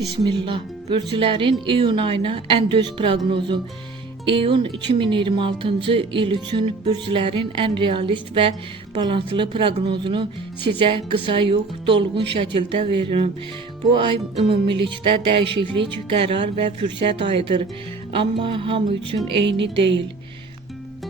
Bismillah. Bürcülərin iyun ayına ən düz proqnozu. İyun 2026-cı il üçün bürcülərin ən realist və balanslı proqnozunu sizə qısa yox, dolğun şəkildə verirəm. Bu ay ümumilikdə dəyişiklik, qərar və fürsət ayıdır. Amma hamı üçün eyni deyil.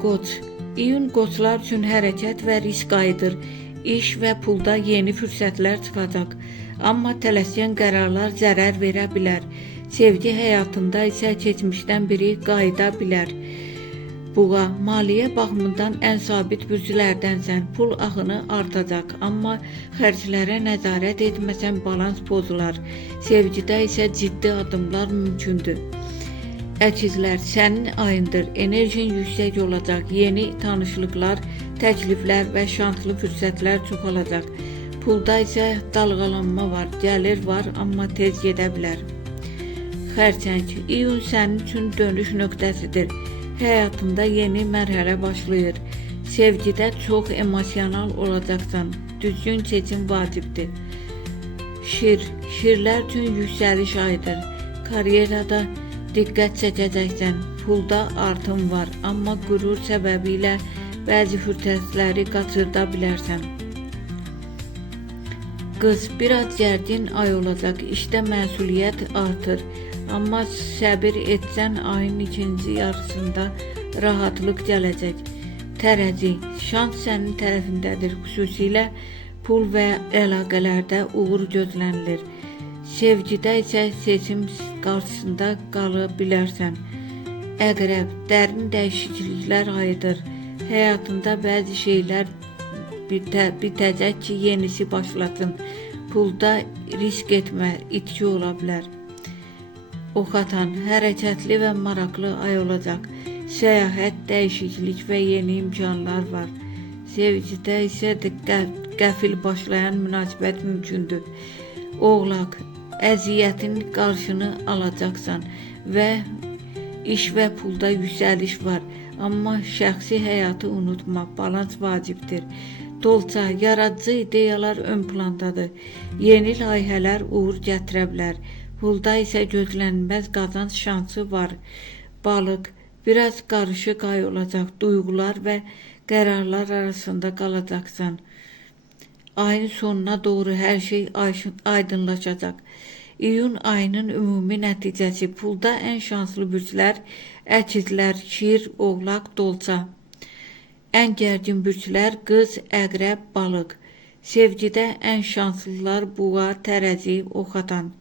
Qoç. İyun qoçlar üçün hərəkət və risk ayıdır. İş və pulda yeni fürsətlər çıxacaq. Amma tələskən qərarlar zərər verə bilər. Sevgi həyatında isə keçmişdən biri qayıda bilər. Buğa, maliyyə baxımından ən sabit bürcülərdənsən. Pul axını artacaq, amma xərclərə nəzarət etməsən balans pozular. Sevgidə isə ciddi adımlar mümkündür. Əkizlər, sənin ayındır. Enerjin yüksək olacaq. Yeni tanışlıqlar, təkliflər və şanslı fürsətlər çoxalacaq. Pulda isə dalğalanma var, gəlir var, amma tez gedə bilər. Xərçəng, iyun sənin üçün dönüş nöqtəsidir. Həyatında yeni mərhələ başlayır. Sevgidə çox emosional olacaqsan. Düzgün seçim vacibdir. Şir, şirlər üçün yüksəliş ayıdır. Karyerada diqqət çəkəcəksən. Pulda artım var, amma qürur səbəbilə bəzi fürsətləri qaçırda bilərsən. Qız, biraz gərgin ay olacaq, işdə məsuliyyət artır, amma səbir etsən ayın ikinci yarısında rahatlıq gələcək. Tərəzi, şans sənin tərəfindədir, xüsusilə pul və əlaqələrdə uğur gözlənilir. Sevgidə isə seçim qarşısında qala bilərsən. Əqrəb, dərin dəyişikliklər ayıdır. Həyatında bəzi şeylər bitəcək ki, yenisi başlasın. Pulda risk etmə, itki ola bilər. Oxatan, hərəkətli və maraqlı ay olacaq. Səyahət, dəyişiklik və yeni imkanlar var. Sevgidə isə qəfil başlayan münasibət mümkündür. Oğlaq, əziyyətin qarşını alacaqsan və iş və pulda yüksəliş var. Amma şəxsi həyatı unutma, balans vacibdir. Dolça, yaradıcı ideyalar ön plandadır. Yeni layihələr uğur gətirə bilər. Pulda isə gözlənilməz qazanc şansı var. Balıq, biraz qarışıq ay olacaq. Duyğular və qərarlar arasında qalacaqsan. Ayın sonuna doğru hər şey aydınlaşacaq. İyun ayının ümumi nəticəsi. Pulda ən şanslı bürclər əkizlər, şir, oğlaq, dolça. Ən gərgin bürclər qız, əqrəb, balıq. Sevgidə ən şanslılar buğa, tərəzi, oxatan.